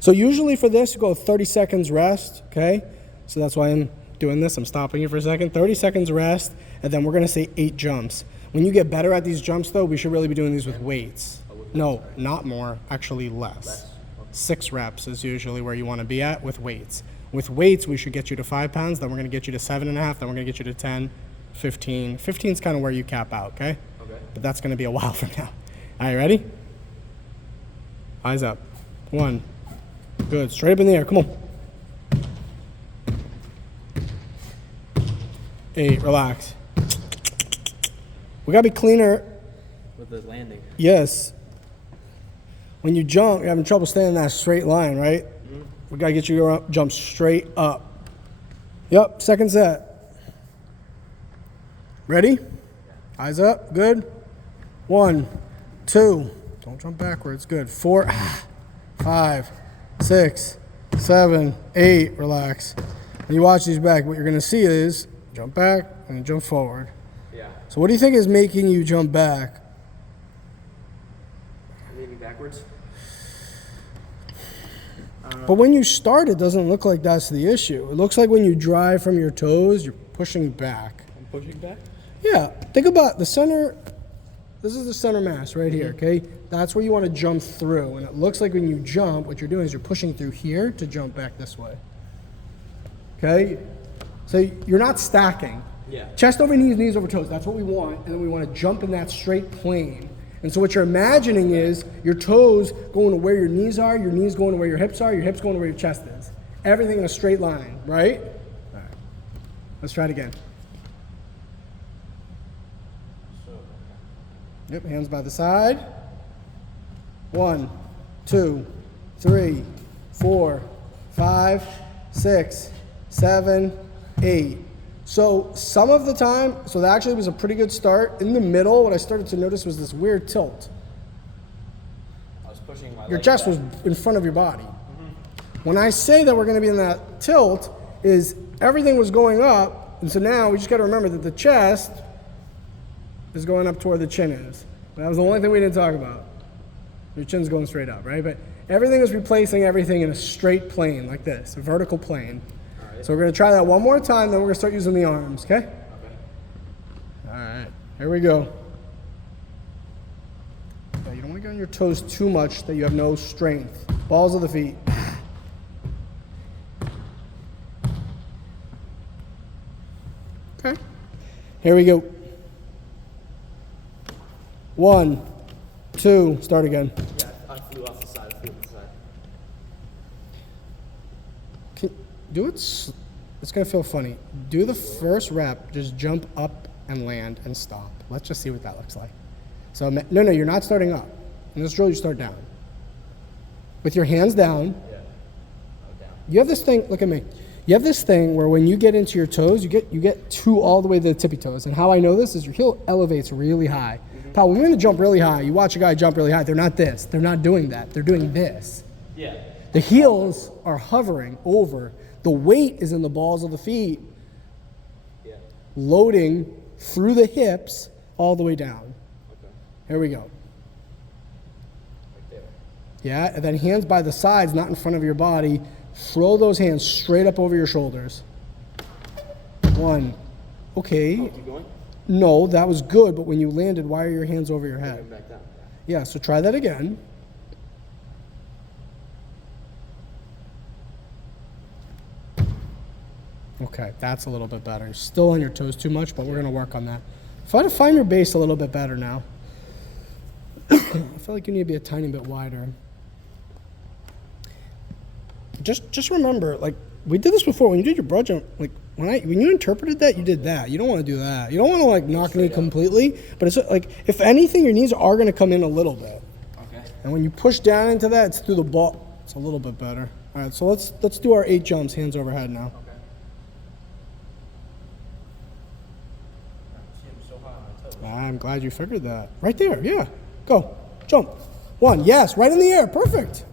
So usually for this, you go 30 seconds rest, okay? So that's why I'm doing this. I'm stopping you for a second. 30 seconds rest, and then we're going to say 8 jumps. When you get better at these jumps, though, we should really be doing these with weights. No, not more, actually less. 6 reps is usually where you want to be at with weights. With weights, we should get you to 5 pounds, then we're going to get you to 7.5, then we're going to get you to 10, 15. 15 is kind of where you cap out, okay? Okay. But that's going to be a while from now. All right, ready? Eyes up. 1. Good. Straight up in the air. Come on. 8. Relax. We got to be cleaner. With the landing. Yes. When you jump, you're having trouble staying in that straight line, right? Mm-hmm. We got to get you to jump straight up. Yep. Second set. Ready? Eyes up. Good. 1, 2. Don't jump backwards. Good. 4, 5, 6, 7, 8. Relax. When you watch these back, what you're going to see is jump back and jump forward. Yeah. So what do you think is making you jump back? Maybe backwards. But when you start, it doesn't look like that's the issue. It looks like when you drive from your toes, you're pushing back. I'm pushing back? Yeah. Think about the center. This is the center mass right here, okay? That's where you want to jump through. And it looks like when you jump, what you're doing is you're pushing through here to jump back this way. Okay? So you're not stacking. Yeah. Chest over knees, knees over toes. That's what we want. And then we want to jump in that straight plane. And so what you're imagining is your toes going to where your knees going to where your hips going to where your chest is. Everything in a straight line, right? All right. Let's try it again. Yep, hands by the side. 1, 2, 3, 4, 5, 6, 7, 8. So some of the time, so that actually was a pretty good start. In the middle, what I started to notice was this weird tilt. I was pushing my Your chest was in front of your body. When I say that we're going to be in that tilt, is everything was going up, and so now we just got to remember that the chest is going up to where the chin is. That was the only thing we didn't talk about. Your chin's going straight up, right? But everything is replacing everything in a straight plane like this, a vertical plane. So we're going to try that one more time, then we're going to start using the arms, okay? Okay. All right, here we go. Okay, you don't want to get on your toes too much that you have no strength. Balls of the feet. Okay. Here we go. 1, 2, start again. Yeah, I flew off the side, Do it, it's going to feel funny. Do the first rep, just jump up and land and stop. Let's just see what that looks like. So, no, you're not starting up. In this drill, you start down. With your hands down. Yeah. Oh, down. You have this thing, look at me. You have this thing where when you get into your toes, you get to all the way to the tippy toes. And how I know this is your heel elevates really high. Mm-hmm. Pal, when you're going to jump really high, you watch a guy jump really high, they're not this. They're not doing that. They're doing this. Yeah. The heels are hovering over. The weight is in the balls of the feet, loading through the hips all the way down. Okay. Here we go. Right there. Yeah, and then hands by the sides, not in front of your body. Throw those hands straight up over your shoulders. 1. Okay. Oh, keep going? No, that was good, but when you landed, why are your hands over your head? Back down. Yeah, so try that again. Okay, that's a little bit better. You're still on your toes too much, but we're going to work on that. Try to find your base a little bit better now. I feel like you need to be a tiny bit wider. Just remember, like, we did this before. When you did your broad jump, like, when you interpreted that, you did that. You don't want to do that. You don't want to, like, knock knee completely, but it's like, if anything, your knees are going to come in a little bit. Okay. And when you push down into that, it's through the ball. It's a little bit better. All right, so let's do our 8 jumps, hands overhead now. Okay. I'm glad you figured that. Right there, yeah. Go. Jump. 1. Yes, right in the air. Perfect.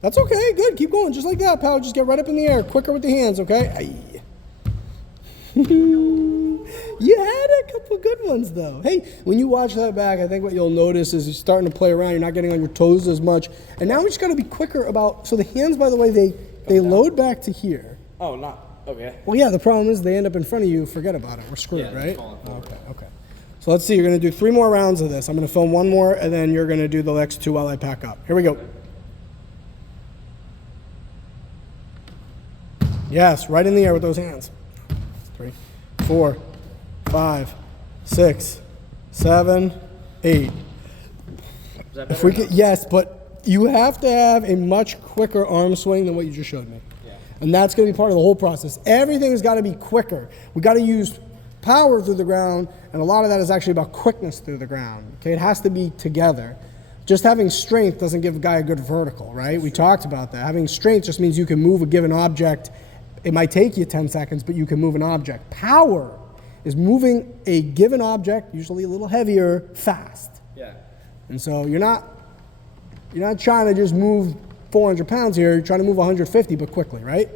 That's okay. Good. Keep going. Just like that, pal. Just get right up in the air. Quicker with the hands, okay? You had a couple good ones, though. Hey, when you watch that back, I think what you'll notice is you're starting to play around. You're not getting on your toes as much. And now we just got to be quicker about. So the hands, by the way, they load back to here. Oh, not. Okay. Well, yeah, the problem is they end up in front of you. Forget about it. We're screwed, Yeah, they're right? falling forward. Okay. So let's see. You're going to do 3 more rounds of this. I'm going to film 1 more, and then you're going to do the next 2 while I pack up. Here we go. Yes, right in the air with those hands. 3, 4, 5, 6, 7, 8. Is that If better? we could, yes, but you have to have a much quicker arm swing than what you just showed me. Yeah. And that's going to be part of the whole process. Everything's got to be quicker. We got to use power through the ground, and a lot of that is actually about quickness through the ground. Okay, it has to be together. Just having strength doesn't give a guy a good vertical, right? We talked about that. Having strength just means you can move a given object. It might take you 10 seconds, but you can move an object. Power is moving a given object, usually a little heavier, fast. Yeah. And so you're not trying to just move 400 pounds here. You're trying to move 150, but quickly, right?